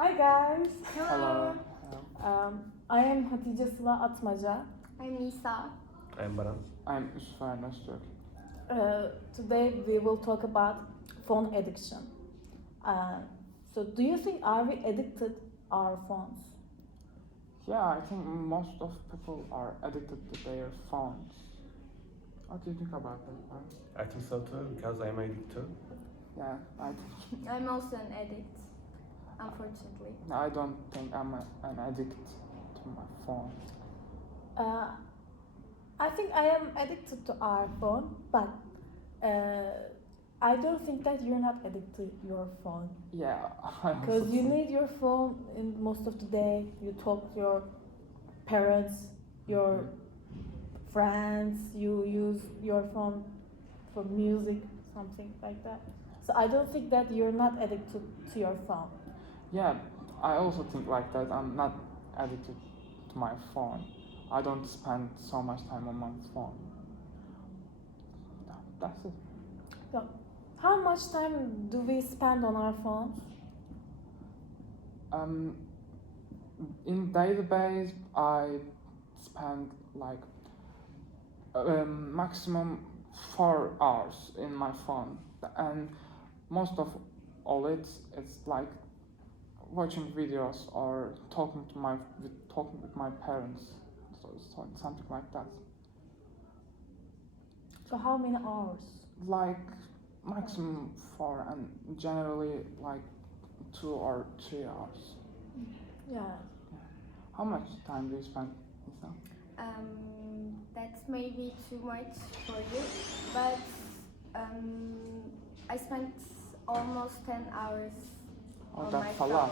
Hi guys. Hello. I am Hatice Sıla Atmaca. I'm Nisa. I'm Baran. I'm Yusuf Öztürk. Today we will talk about phone addiction. So do you think are we addicted our phones? Yeah, I think most of people are addicted to their phones. What do you think about that, Baran? I think so too, because I'm addicted too. Yeah, I think. I'm also an addict, unfortunately. I don't think I'm an addict to my phone. I think I am addicted to our phone, but I don't think that you're not addicted to your phone. Yeah, I also Because you think- need your phone in most of the day. You talk to your parents, your friends. You use your phone for music, something like that. So I don't think that you're not addicted to your phone. Yeah, I also think like that. I'm not addicted to my phone. I don't spend so much time on my phone. That's it. So, how much time do we spend on our phones? In database, I spend like maximum 4 hours in my phone, and most of all it's like watching videos or talking with my parents, so something like that. So how many hours? Like maximum 4, and generally like 2 or 3 hours. Yeah. How much time do you spend, Lisa? That's maybe too much for you, but I spent almost 10 hours Oh, on my that's a phone lot.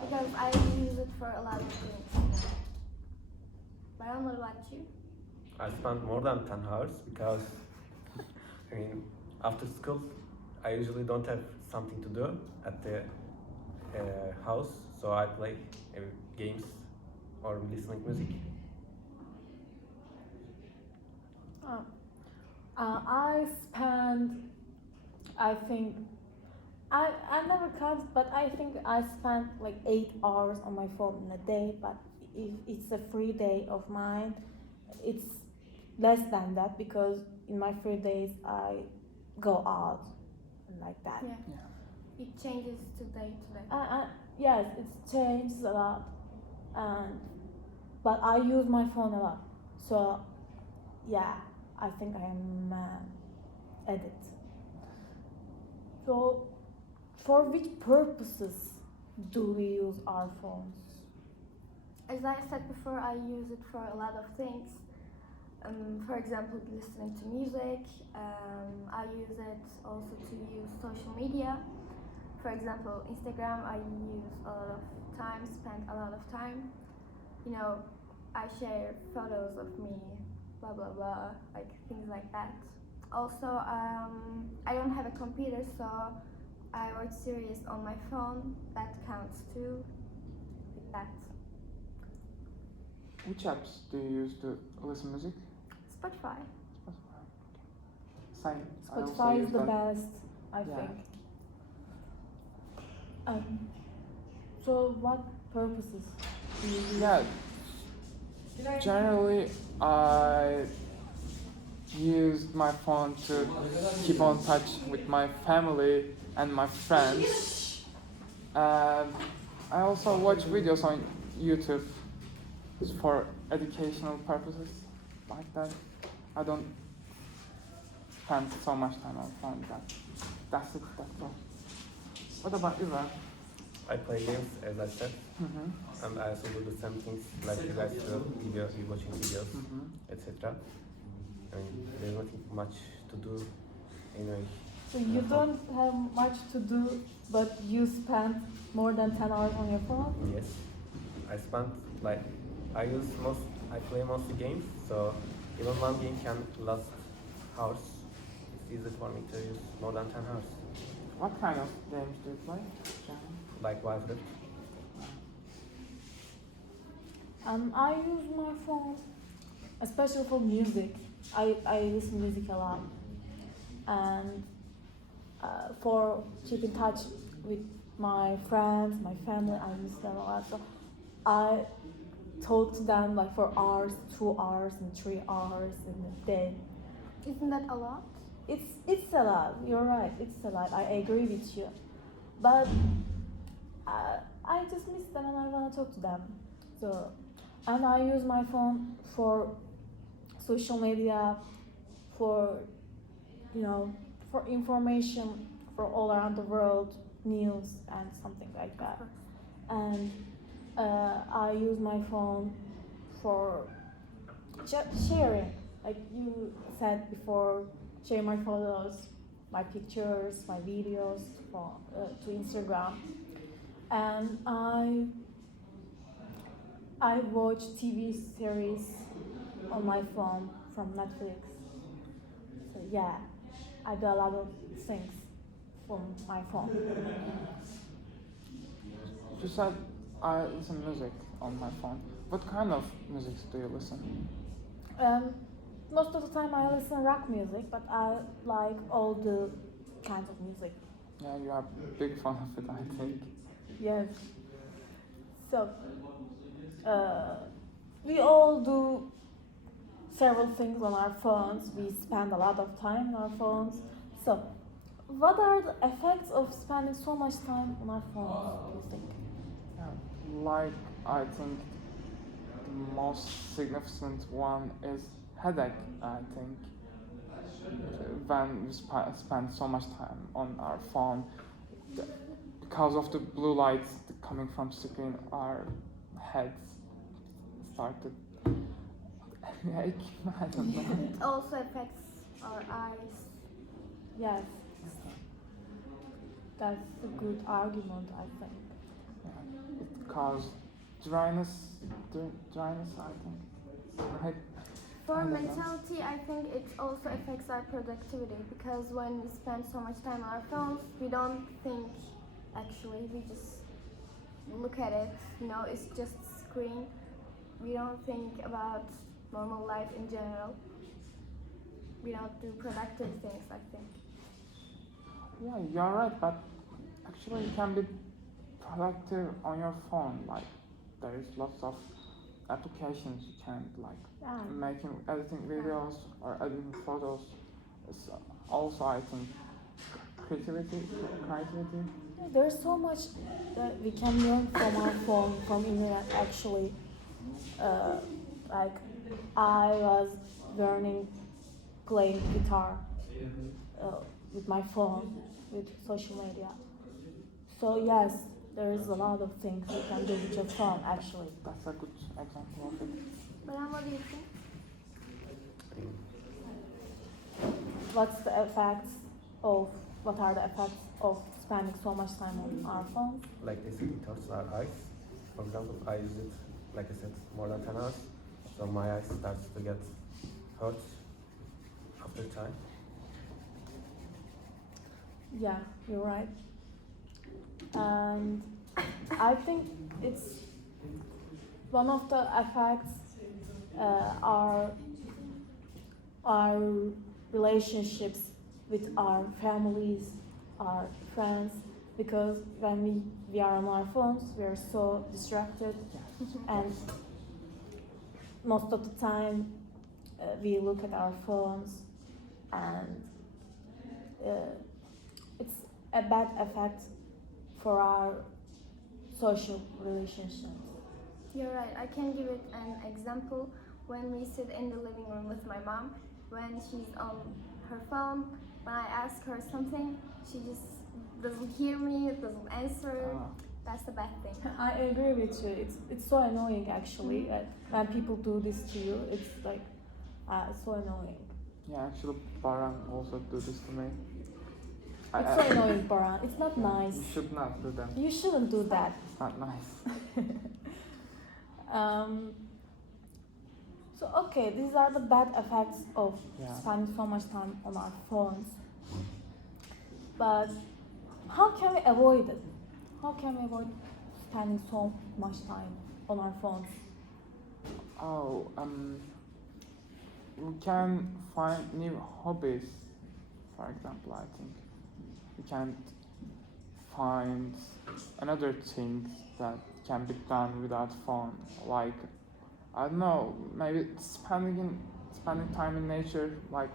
because I use it for a lot of things. Baran, what about you? I spend more than 10 hours because, after school, I usually don't have something to do at the house, so I play games or listening music. I spend, I think, I never count, but I think I spend like 8 hours on my phone in a day. But if it's a free day of mine, it's less than that because in my free days I go out and like that. Yeah. Yeah. It changes today to day. Yes, it's changed a lot, but I use my phone a lot. So, yeah, I think I am addict. So, for which purposes do we use our phones? As I said before, I use it for a lot of things. For example, listening to music. I use it also to use social media. For example, Instagram, I use a lot of time, spend a lot of time. I share photos of me, blah blah blah, like things like that. Also, I don't have a computer, so I watch series on my phone. That counts too. With that. Which apps do you use to listen music? Spotify. Same. I also Spotify use is the that. best, I Yeah. think. So, what purposes do you use? Yeah. Generally, I use my phone to keep on touch with my family and my friends. I also watch videos on YouTube for educational purposes, like that. I don't spend so much time on phone. That's it. That's all. What about you, Ran? I play games, as I said, and I also do the same things like you guys do, watching videos, etc. There's nothing much to do anyway. So, you don't have much to do, but you spend more than 10 hours on your phone? Yes, I play mostly games, so even one game can last hours. It's easy for me to use more than 10 hours, What kind of games do you play? like Wild Rift. I use my phone, especially for music. I listen to music a lot, and for keep in touch with my friends, my family, I miss them a lot. So I talk to them like for hours, 2 hours, and 3 hours in a day. Isn't that a lot? It's a lot. You're right. It's a lot. I agree with you, but I just miss them and I wanna talk to them. So, and I use my phone for social media, for for information for all around the world, news and something like that. And I use my phone for sharing, like you said before, share my photos, my pictures, my videos to Instagram. And I watch TV series on my phone from Netflix. So yeah, I do a lot of things from my phone. You said I listen music on my phone. What kind of music do you listen? Most of the time I listen rock music, but I like all the kinds of music. Yeah, you are a big fan of it, I think. Yes. So we all do several things on our phones. We spend a lot of time on our phones. So, what are the effects of spending so much time on our phones, do you think? Yeah, like I think the most significant one is headache. I think when we spend so much time on our phone, because of the blue lights coming from screen, our heads started ache. I don't know. It also affects our eyes. Yes. That's a good argument, I think. Yeah, it caused dryness, I think. Right? For I don't know. mentality, I think it also affects our productivity because when we spend so much time on our phones, we don't think actually, we just look at it, it's just a screen. We don't think about normal life in general. We don't do productive things, I think. Yeah, you're right, but actually you can be productive on your phone. Like there is lots of applications you can editing videos or editing photos. It's also I think creativity. There's so much that we can learn from our phone, from internet actually. Like I was learning playing guitar with my phone, with social media. So yes, there is a lot of things you can do with your phone actually. That's a good example of it. But what do you think? What are the effects of spending so much time on our phones? Like I said, it hurts our eyes. For example, I use it, like I said, more than 10 hours. So my eyes starts to get hurt after time. Yeah, you're right. And I think it's one of the effects are our relationships with our families, our friends, because when we are on our phones, we are so distracted, and most of the time we look at our phones, and it's a bad effect for our social relationships. You're right. I can give it an example. When we sit in the living room with my mom, when she's on her phone, when I ask her something, she just doesn't hear me, doesn't answer. That's a bad thing. I agree with you. It's so annoying actually. When people do this to you, it's like it's so annoying. Yeah, actually, Baran also do this to me. It's so annoying, Baran. It's not nice. You should not do that. You shouldn't do that. It's not nice. So okay, these are the bad effects of Yeah. spending so much time on our phones. But how can we avoid it? How can we avoid spending so much time on our phones? Oh, we can find new hobbies. For example, I think we can find another things that can be done without phone. Like, I don't know, maybe spending time in nature, like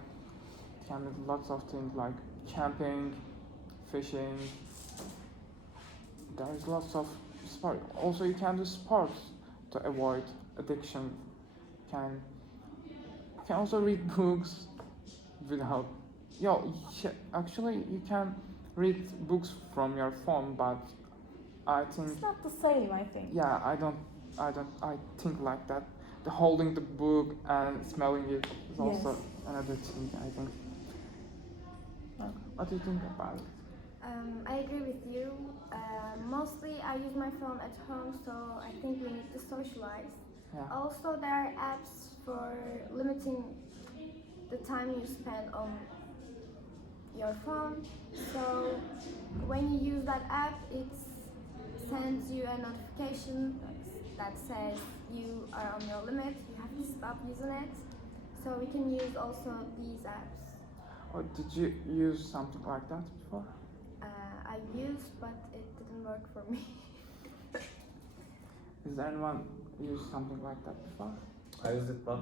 can be lots of things like camping, fishing. There's lots of sport. Also, you can do sports to avoid addiction. Can can also read books without. Actually, you can read books from your phone, but I think It's not the same, I think. yeah, I think like that. The holding the book and smelling it is also Yes. another thing. I think. What do you think about it? I agree with you. Mostly I use my phone at home, so I think we need to socialize. Yeah. Also, there are apps for limiting the time you spend on your phone. So when you use that app, it sends you a notification that says you are on your limit, you have to stop using it. So we can use also these apps. Or did you use something like that before? I used, but it didn't work for me. Is there anyone used something like that before? I use it, but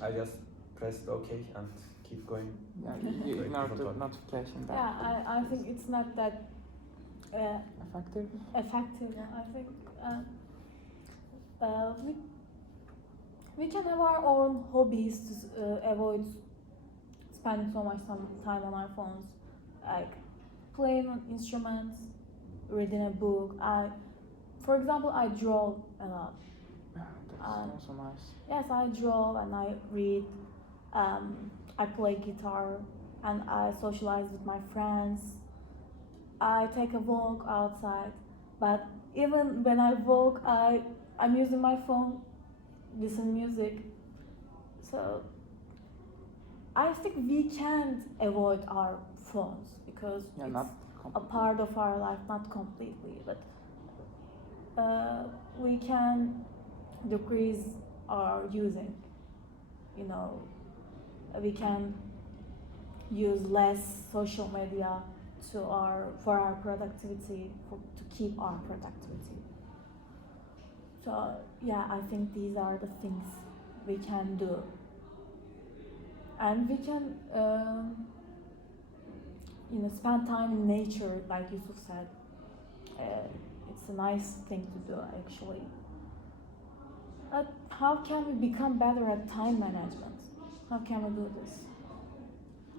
I just pressed OK and keep going. Yeah, you Like ignored the different one. notification. That Yeah, I think it's not that effective. effective. I think we can have our own hobbies to avoid spending so much time on our phones, like playing on instruments, reading a book. For example, I draw a lot. Yeah, that's also nice. Yes, I draw and I read. I play guitar and I socialize with my friends. I take a walk outside, but even when I walk, I'm using my phone, listen music. So I think we can't avoid our phones because Yeah, it's not a completely. part of our life, not completely, but we can decrease our using. You know, we can use less social media for our productivity, to keep our productivity. So yeah, I think these are the things we can do, and we can spend time in nature, like Yusuf said. It's a nice thing to do actually. How can we become better at time management? How can we do this?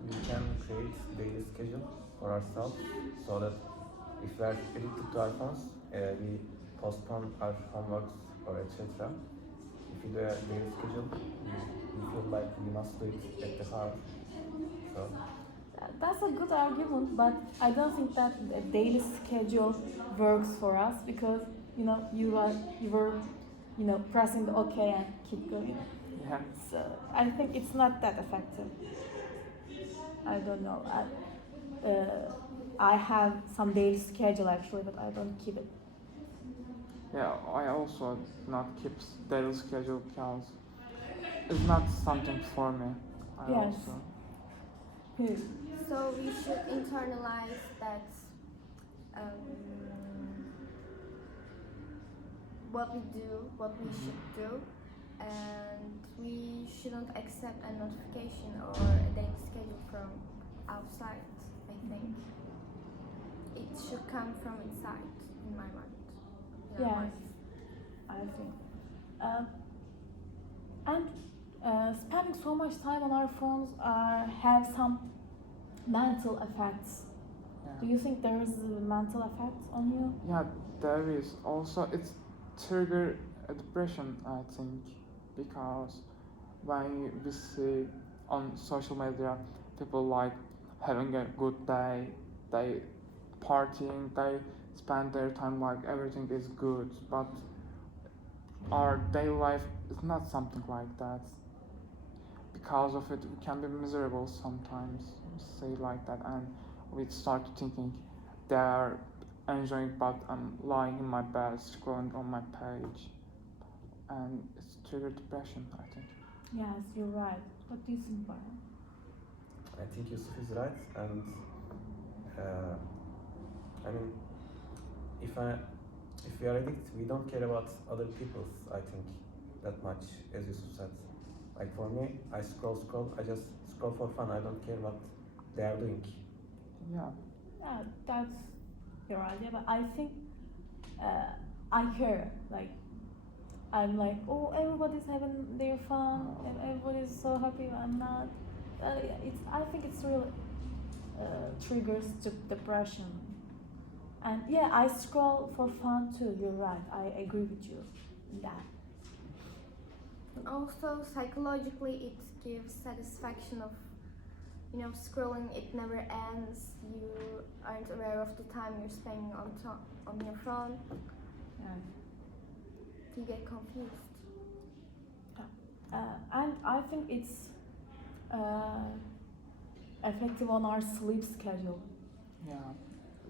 We can create daily schedule for ourselves so that if we are addicted to our phones, we postpone our homeworks or etc. If we do a daily schedule, we feel like we must do it at the heart. So That's a good argument, but I don't think that a daily schedule works for us because you were pressing the OK and keep going. Yeah. So I think it's not that effective. I don't know. I have some daily schedule actually, but I don't keep it. Yeah, I also not keep daily schedule because it's not something for me. I Yes. also. So we should internalize that what we do, what we should do, and we shouldn't accept a notification or a daily schedule from outside. I think it should come from inside, in my mind. In our Yes, minds. I think. And spending so much time on our phones have some mental effects. Do Yeah. you think there is a mental effect on you? Yeah, there is also it's trigger a depression, I think, because when we see on social media people like having a good day, they partying, they spend their time like everything is good, but our daily life is not something like that. Because of it, we can be miserable sometimes, say like that, and we start thinking they are enjoying, but I'm lying in my bed scrolling on my page, and it's triggered depression, I think. Yes, you're right. What do you think, Baran? I think Yusuf is right, and I mean if we are addicted, we don't care about other people's. I think that much, as you said. Like for me, I scroll. I just scroll for fun. I don't care what they are doing. Yeah. Yeah, that's your idea, but I think I care. Like I'm like, oh, everybody's having their fun, and everybody's so happy. I'm not. It's. I think it's really triggers to depression. And yeah, I scroll for fun too. You're right. I agree with you in that. Also, psychologically, it gives satisfaction of, scrolling. It never ends. You aren't aware of the time you're spending on your phone. Yeah. You get confused. And I think it's effective on our sleep schedule. Yeah.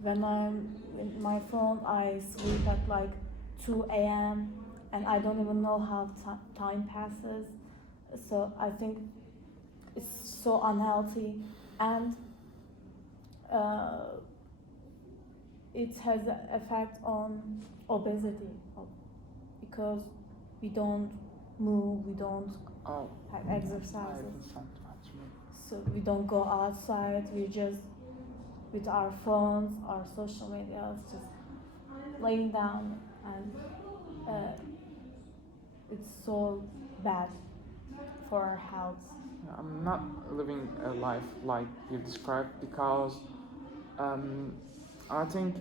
When I'm in my phone, I sleep at like 2 a.m. and I don't even know how time passes. So I think it's so unhealthy, and it has an effect on obesity because we don't move, we don't Oh. have I exercises, understand what you mean. so we don't go outside. We just with our phones, our social medias, just laying down, and it's so bad for our health. I'm not living a life like you described because I think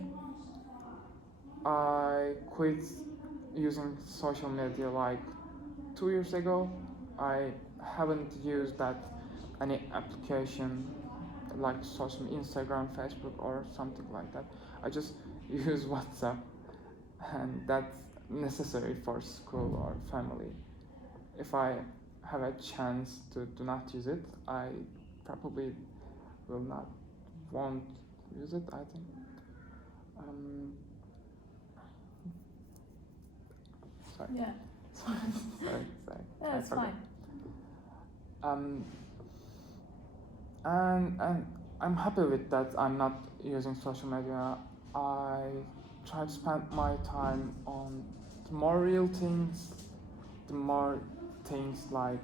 I quit using social media like 2 years ago. I haven't used that any application like social Instagram, Facebook, or something like that. I just use WhatsApp, and that's necessary for school or family. If I have a chance to do not use it, I probably will not won't use it. I think. Sorry. Yeah, Sorry. yeah, I it's forgot. fine. And I'm happy with that. I'm not using social media. I try to spend my time on the more real things, the more things like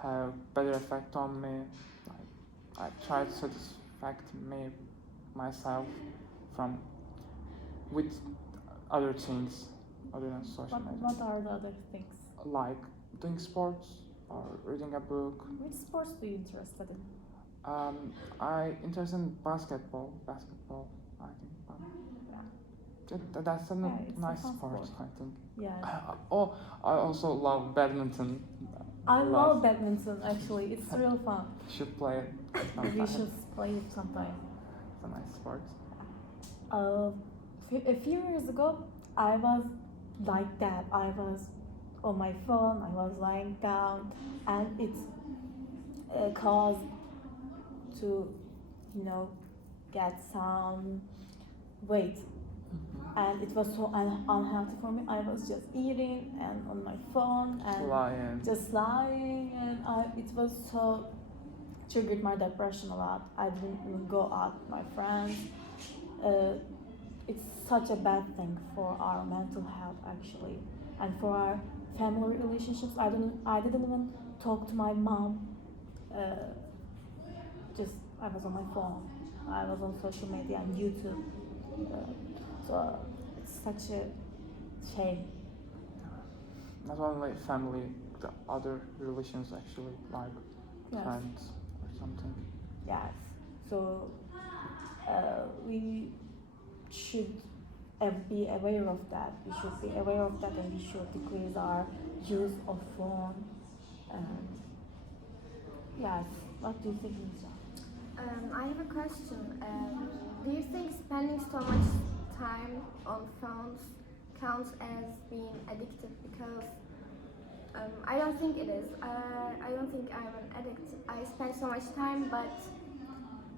have better effect on me. Like I try to satisfy myself from with other things other than social media. What are the other things? Like doing sports or reading a book. Which sports do you interested in? I interested in basketball, I think. That's a it's a nice fun sport, sport. I think. Yeah, Oh, I also love badminton. I love badminton. Actually, it's real fun. Should play it We sometime. should play it sometime. It's a nice sport. A few years ago, I was like that. I was on my phone. I was lying down, and it's caused to, get some weight, and it was so unhealthy for me. I was just eating and on my phone and just lying, and it was so triggered my depression a lot. I didn't even go out with my friends. It's such a bad thing for our mental health actually, and for our family relationships. I didn't even talk to my mom. I was on my phone. I was on social media and YouTube. So it's such a shame. Not only family, the other relations actually, like Yes. friends or something. Yes. So we should be aware of that. We should be aware of that, and we should decrease our use of phone. Yes. What do you think, Lisa? I have a question. Do you think spending so much time on phones counts as being addicted? Because I don't think it is. I don't think I'm an addict. I spend so much time, but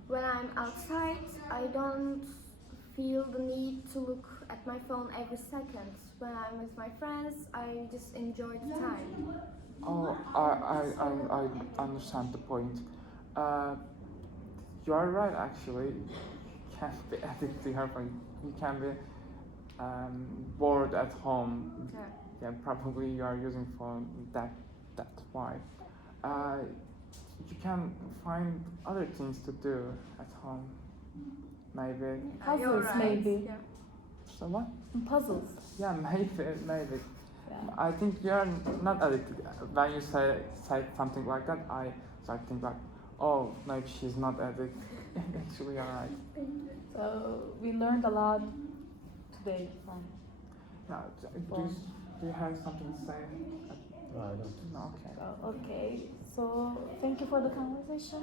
when I'm outside, I don't feel the need to look at my phone every second. When I'm with my friends, I just enjoy the time. Oh, I understand the point. You are right, actually. You can't be addicted to your phone. You can be bored at home. Yeah. Yeah, probably you are using phone. That's why. You can find other things to do at home. Maybe. You're Puzzles, right. maybe. Yeah. So what? Puzzles. Yeah, maybe. Yeah. I think you are not addicted. When you say something like that, I start thinking like, oh, maybe she's not addicted. Actually, you're right. So we learned a lot today from. Now, do you have something to say? No, I don't. No, okay. Okay. So thank you for the conversation.